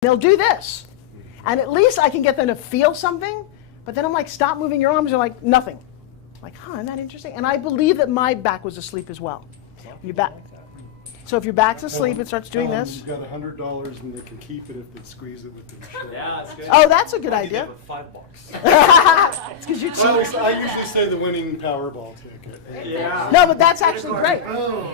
They'll do this. And at least I can get them to feel something, but then I'm like, stop moving your arms. They're like, nothing. I'm like, huh, isn't that interesting? And I believe that my back was asleep as well. Your back. So if your back's asleep, it starts doing this. You've got $100 and they can keep it if they squeeze it with their shirt. Yeah, that's good. Oh, that's a good idea. $5. It's because you cheat. Well, I usually say the winning Powerball ticket. Yeah. No, but that's actually great. Oh.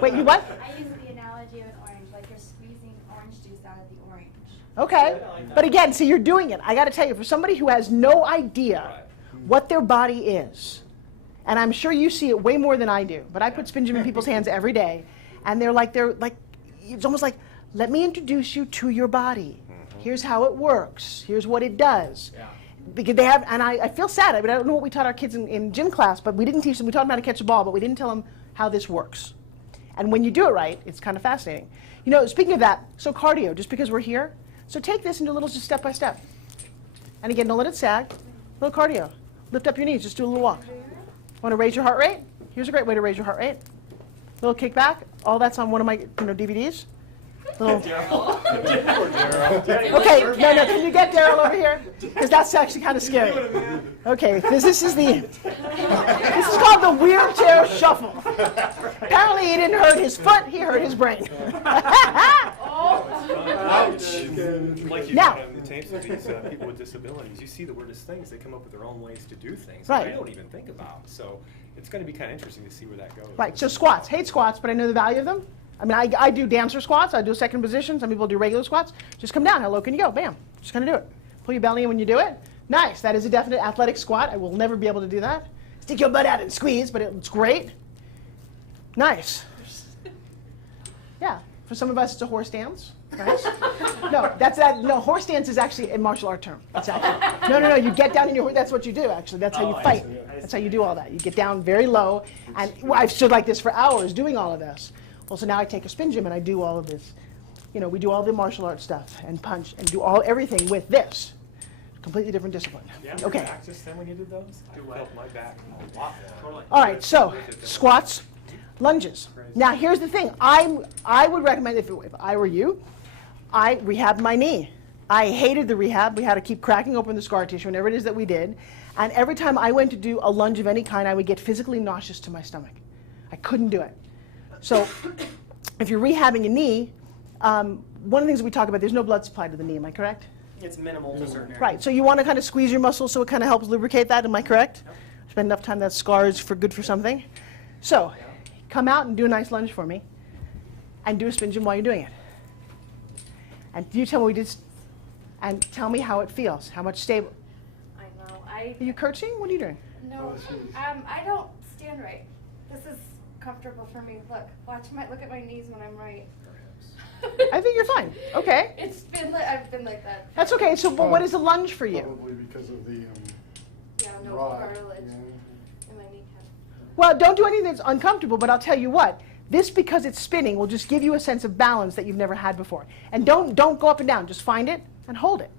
Wait, you what? I use the analogy of an orange, like you're squeezing orange juice out of the orange. Okay. But again, see, you're doing it. I got to tell you, for somebody who has no idea what their body is, and I'm sure you see it way more than I do, but I put spin gym in people's hands every day, and they're like, it's almost like, let me introduce you to your body. Here's how it works. Here's what it does. Yeah. Because they have, and I feel sad. I mean, I don't know what we taught our kids in gym class, but we didn't teach them. We taught them how to catch a ball, but we didn't tell them how this works. And when you do it right, it's kind of fascinating. You know, speaking of that, so cardio, just because we're here, so take this and do a little just step by step. And again, don't let it sag. A little cardio. Lift up your knees. Just do a little walk. Want to raise your heart rate? Here's a great way to raise your heart rate. Little kick back. All that's on one of my DVDs. Little. Okay, no, can you get Daryl over here? Because that's actually kind of scary. Okay, this is called the wheelchair shuffle. Apparently he didn't hurt his foot, he hurt his brain. Like you Now- got on the tapes of these people with disabilities, you see the weirdest things. They come up with their own ways to do things Right. that I don't even think about. So it's going to be kind of interesting to see where that goes. Right, so squats. Hate squats, but I know the value of them. I mean, I do dancer squats. I do a second position. Some people do regular squats. Just come down. How low can you go? Bam. Just kind of do it. Pull your belly in when you do it. Nice. That is a definite athletic squat. I will never be able to do that. Stick your butt out and squeeze, but it's great. Nice. Yeah. For some of us, it's a horse dance. Right? No, horse dance is actually a martial art term. That's actually, no. You get down in your horse. That's what you do, actually. That's how you fight. That's how you do all that. You get down very low. And I've stood like this for hours doing all of this. Well, so now I take a spin gym and I do all of this. You know, we do all the martial arts stuff and punch and do everything with this. Completely different discipline. Yeah, Okay. back just then when you did those? I felt my back a lot more. All right, so squats, lunges. Now here's the thing. I would recommend, if I were you, I rehabbed my knee. I hated the rehab. We had to keep cracking open the scar tissue, whatever it is that we did. And every time I went to do a lunge of any kind, I would get physically nauseous to my stomach. I couldn't do it. So if you're rehabbing a knee, one of the things we talk about, there's no blood supply to the knee. Am I correct? It's minimal to a certain area. Right. So you want to kind of squeeze your muscles so it kind of helps lubricate that. Am I correct? Spend enough time that scar is good for something. So come out and do a nice lunge for me, and do a spin gym while you're doing it. And you tell me and tell me how it feels. How much stable? I know. Are you coaching? What are you doing? No. I don't stand right. This is comfortable for me. Look at my knees when I'm right. I think you're fine. Okay. I've been like that. That's okay. So, but what is a lunge for you? Probably because of the No rod. cartilage Yeah. in my kneecap. Well, don't do anything that's uncomfortable, but I'll tell you what. This, because it's spinning, will just give you a sense of balance that you've never had before. And don't go up and down. Just find it and hold it.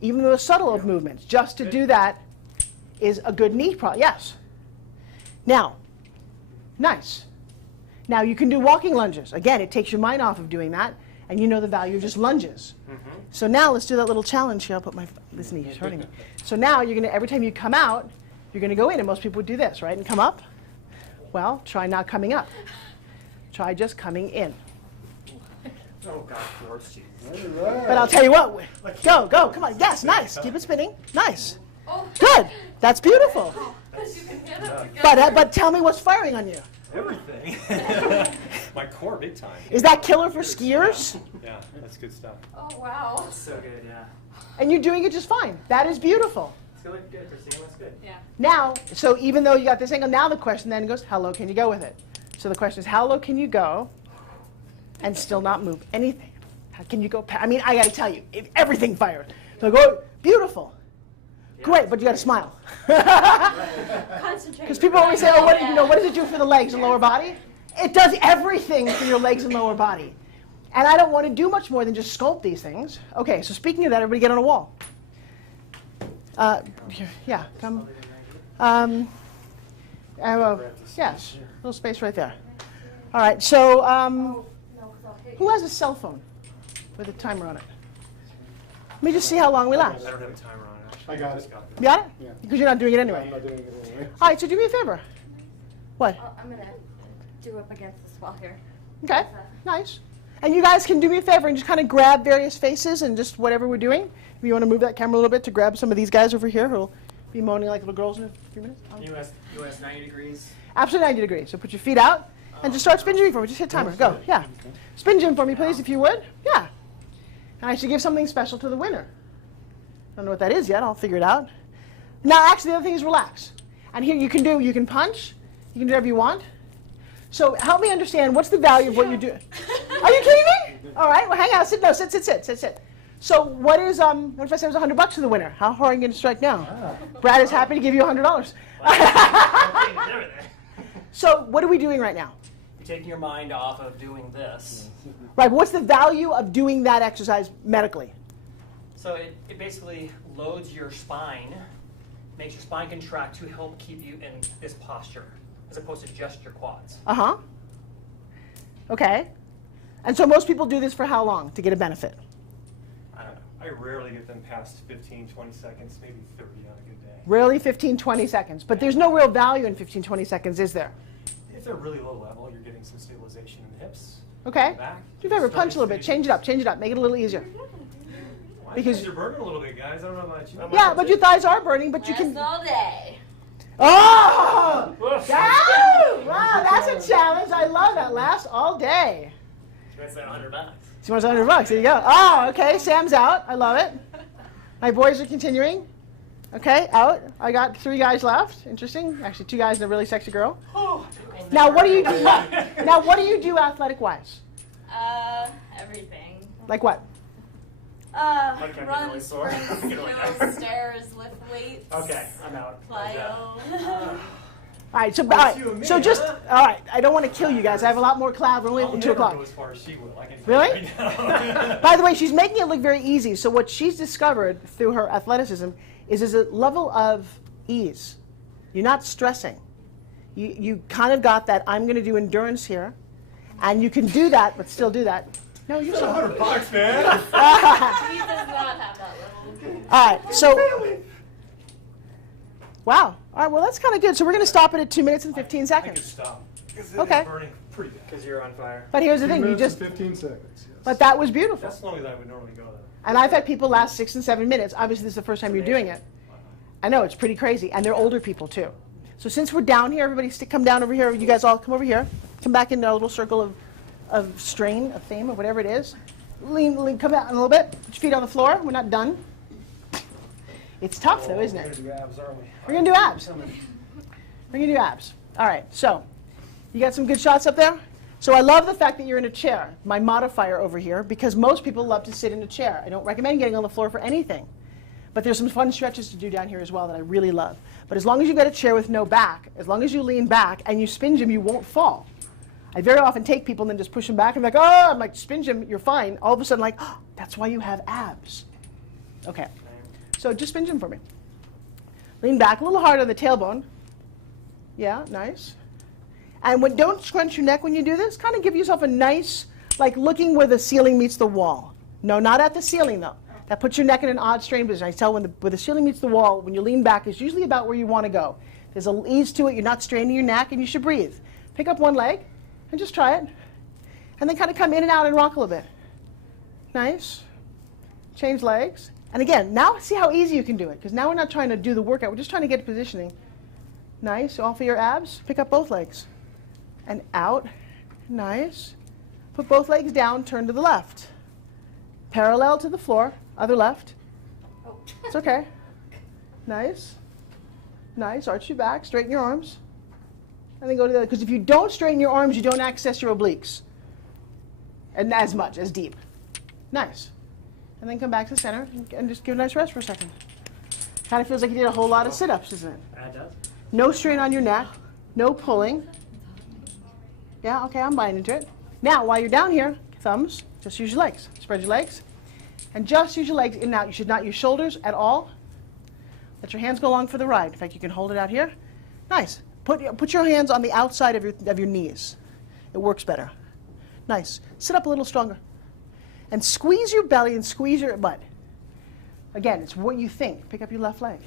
Even the subtle of movements, just to do that is a good knee problem. Yes. Now, nice. Now you can do walking lunges. Again, it takes your mind off of doing that, and you know the value of just lunges. So now let's do that little challenge here. I'll put this knee is hurting me. So now you're gonna, every time you come out, you're gonna go in, and most people would do this, right? And come up. Well, try not coming up. Try just coming in. Oh, God, George. All right. But I'll tell you what, go, come on. Yes, nice. Keep it spinning. Nice. Good. That's beautiful. But tell me what's firing on you. Everything. My core, big time. Is that killer for skiers? Yeah, that's good stuff. Oh wow. So good, yeah. And you're doing it just fine. That is beautiful. It's going to look good, Christine. Looks good. Yeah. Now, so even though you got this angle, now the question then goes, how low can you go with it? So the question is, how low can you go and still not move anything? How can you go? I mean, I got to tell you, everything fired. So go, beautiful. Great, but you got to smile. Concentrate. Because people always say, oh, what does it do for the legs and lower body? It does everything for your legs and lower body. And I don't want to do much more than just sculpt these things. Okay, so speaking of that, everybody get on a wall. Yeah, come. Yes, little space right there. All right, so who has a cell phone? with a timer on it. Let me just see how long we last. I don't have a timer on it, actually. I got just it. got You got it? Yeah. Because you're not doing it anyway. I'm not doing it anyway. All right, so do me a favor. What? I'm gonna do up against this wall here. Okay, nice. And you guys can do me a favor and just kind of grab various faces and just whatever we're doing. If you want to move that camera a little bit to grab some of these guys over here who'll be moaning like little girls in a few minutes. US 90 degrees. Absolutely 90 degrees. So put your feet out and just start spin jimming for me. Just hit timer. Go. Yeah. Spin jim for me, please, if you would. Yeah. And I should give something special to the winner. I don't know what that is yet. I'll figure it out. Now, actually, the other thing is relax. And here you can punch. You can do whatever you want. So help me understand, what's the value of what you do? Are you kidding me? All right, well, hang on. Sit. No, sit. So what is, what if I say it was $100 to the winner? How hard are you going to strike now? Brad is happy to give you $100. So what are we doing right now? You're taking your mind off of doing this. Right, but what's the value of doing that exercise medically? So it basically loads your spine, makes your spine contract to help keep you in this posture, as opposed to just your quads. Uh-huh. Okay. And so most people do this for how long to get a benefit? I don't know. I rarely get them past 15, 20 seconds, maybe 30 on a good day. Really 15, 20 seconds. But there's no real value in 15, 20 seconds, is there? If they're really low level, you're getting some stabilization in the hips. Okay. Back. Do me a favor, punch a little bit. Change it up. Make it a little easier. My Because- thighs are burning a little bit, guys. I don't know about you. Yeah, but your thighs are burning, but you Last can... all day. Oh! Woof. Wow, that's a challenge. I love that. Last all day. That's that $100. She wants $100. There you go. Oh, okay. Sam's out. I love it. My boys are continuing. Okay, out. I got 3 guys left. Interesting. Actually, 2 guys and a really sexy girl. Now, what do you do? Now, what do you do athletic-wise? Everything. Like what? I'm really Run, sore. sprint, I'm getting really skills, nice. stairs, lift weights. Okay, I'm out. Plyo. All right. So, all It's you and right. me, So just huh? all right. I don't want to kill you guys. I have a lot more class. We're only I'll at 2 never o'clock. go as far as she will. I can tell Really? you right now. By the way, she's making it look very easy. So what she's discovered through her athleticism is a level of ease. You're not stressing. You kind of got that. I'm going to do endurance here, and you can do that, but still do that. No, you're so. $100, man. He does not have that level. All right. So. Wow. All right. Well, that's kind of good. So we're going to stop it at 2 minutes and 15 I can seconds. stop. Because Okay. It's burning pretty good. Because you're on fire. But here's the 2 thing. You minutes just. and 15 seconds. Yes. But that was beautiful. That's as long as I would normally go, though. And I've had people last 6 and 7 minutes. Obviously, this is the first time you're doing it. I know, it's pretty crazy. And they're older people, too. So since we're down here, everybody come down over here. You guys all come over here. Come back into a little circle of strain, of fame, or whatever it is. Lean, come out a little bit. Put your feet on the floor. We're not done. It's tough, though, isn't We're it? going to do abs, aren't we? We're going to do abs. We're going to do abs. All right, so you got some good shots up there? So I love the fact that you're in a chair, my modifier over here, because most people love to sit in a chair. I don't recommend getting on the floor for anything. But there's some fun stretches to do down here as well that I really love. But as long as you've got a chair with no back, as long as you lean back and you spin jim, you won't fall. I very often take people and then just push them back and like, oh, I'm like, spin jim, you're fine. All of a sudden, like, oh, that's why you have abs. Okay, so just spin jim for me. Lean back, a little hard on the tailbone. Yeah, nice. And don't scrunch your neck when you do this. Kind of give yourself a nice, like looking where the ceiling meets the wall. No, not at the ceiling, though. That puts your neck in an odd strain position. I tell where the ceiling meets the wall, when you lean back, it's usually about where you want to go. There's an ease to it. You're not straining your neck, and you should breathe. Pick up one leg and just try it. And then kind of come in and out and rock a little bit. Nice. Change legs. And again, now see how easy you can do it, because now we're not trying to do the workout. We're just trying to get positioning. Nice. Off of your abs. Pick up both legs. And out. Nice. Put both legs down. Turn to the left. Parallel to the floor. Other left. Oh. It's okay. Nice. Nice. Arch your back. Straighten your arms. And then go to the other. Because if you don't straighten your arms, you don't access your obliques. And as much, as deep. Nice. And then come back to the center and just give a nice rest for a second. Kind of feels like you did a whole lot of sit-ups, doesn't it? That does. No strain on your neck. No pulling. Yeah, okay, I'm buying into it. Now, while you're down here, thumbs, just use your legs. Spread your legs. And just use your legs in and out. You should not use shoulders at all. Let your hands go along for the ride. In fact, you can hold it out here. Nice. Put your hands on the outside of your knees. It works better. Nice. Sit up a little stronger. And squeeze your belly and squeeze your butt. Again, it's what you think. Pick up your left leg.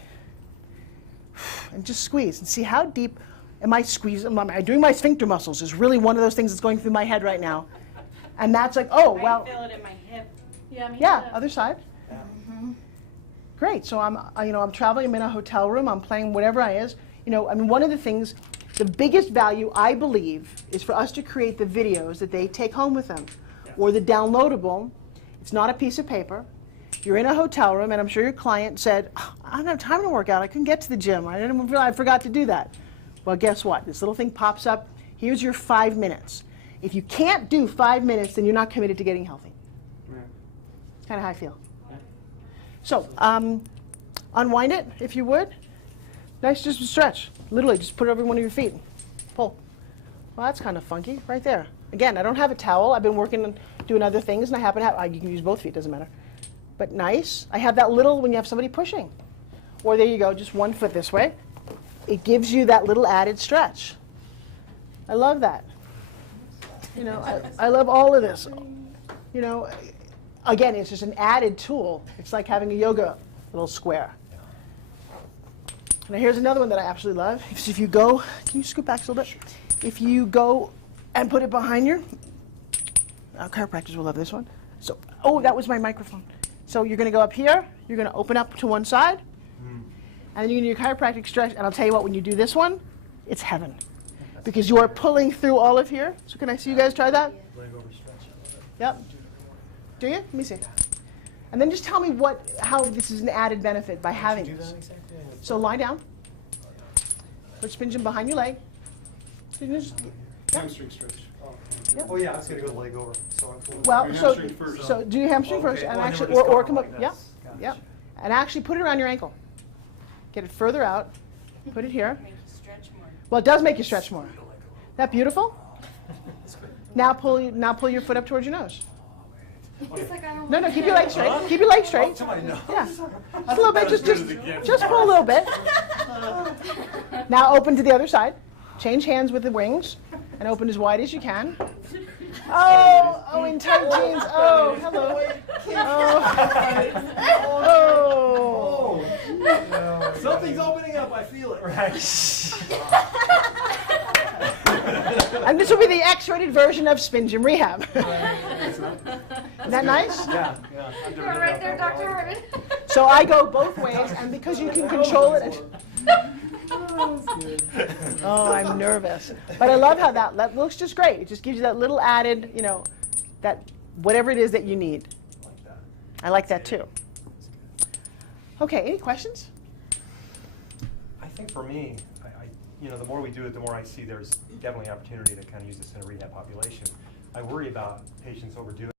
And just squeeze and see how deep am I squeezing. Am I doing my sphincter muscles is really one of those things that's going through my head right now. And that's like, oh, well. I feel it in my hip. Yeah, me Yeah, too. other side. Great. So I'm traveling. I'm in a hotel room. I'm playing whatever I is. I mean, one of the things, the biggest value I believe is for us to create the videos that they take home with them, or the downloadable. It's not a piece of paper. You're in a hotel room, and I'm sure your client said, "Oh, I don't have time to work out. I couldn't get to the gym. I forgot to do that." Well, guess what? This little thing pops up. Here's your 5 minutes. If you can't do 5 minutes, then you're not committed to getting healthy. That's kind of how I feel. So, unwind it, if you would. Nice, just a stretch. Literally, just put it over one of your feet. Pull. Well, that's kind of funky, right there. Again, I don't have a towel. I've been working on doing other things, and I happen to have, you can use both feet, doesn't matter. But nice. I have that little when you have somebody pushing. Or there you go, just one foot this way. It gives you that little added stretch. I love that. I love all of this. Again, it's just an added tool. It's like having a yoga little square. Now here's another one that I absolutely love. If you go, can you scoot back a little bit? If you go and put it behind your, our chiropractors will love this one. So, oh, that was my microphone. So you're going to go up here. You're going to open up to one side. And then you can do your chiropractic stretch. And I'll tell you what, when you do this one, it's heaven. Because you are pulling through all of here. So can I see you guys try that? Yep. Do you? Let me see. And then just tell me how this is an added benefit by having this. So lie down. Put spinach behind your leg. Hamstring stretch. Oh yeah, I was gonna go the leg over. So I'm cool. Well, Your so hamstring first. do your hamstring Okay. first, and Oh, and then actually, we'll just or go come up. like Yeah, this. Gotcha. yeah, and actually put it around your ankle. Get it further out. Put it here. Make you stretch more. Well, it does make you stretch more. That beautiful? Now pull your foot up towards your nose. It's like I don't No, like keep it. your legs straight. Keep your legs straight. Yeah, just a little bit. Just pull a little bit. Now open to the other side. Change hands with the wings, and open as wide as you can. Oh, in tight jeans. Oh, hello. Oh. Something's opening up. I feel it. Right. And this will be the X-rated version of Spin Gym Rehab. Isn't that nice? Yeah. You're right there, Dr. Harmon. So I go both ways, and because you can control it. Oh, I'm nervous. But I love how that looks just great. It just gives you that little added, that whatever it is that you need. I like that too. Okay, any questions? I think for me, the more we do it, the more I see there's definitely opportunity to kind of use this in a rehab population. I worry about patients overdoing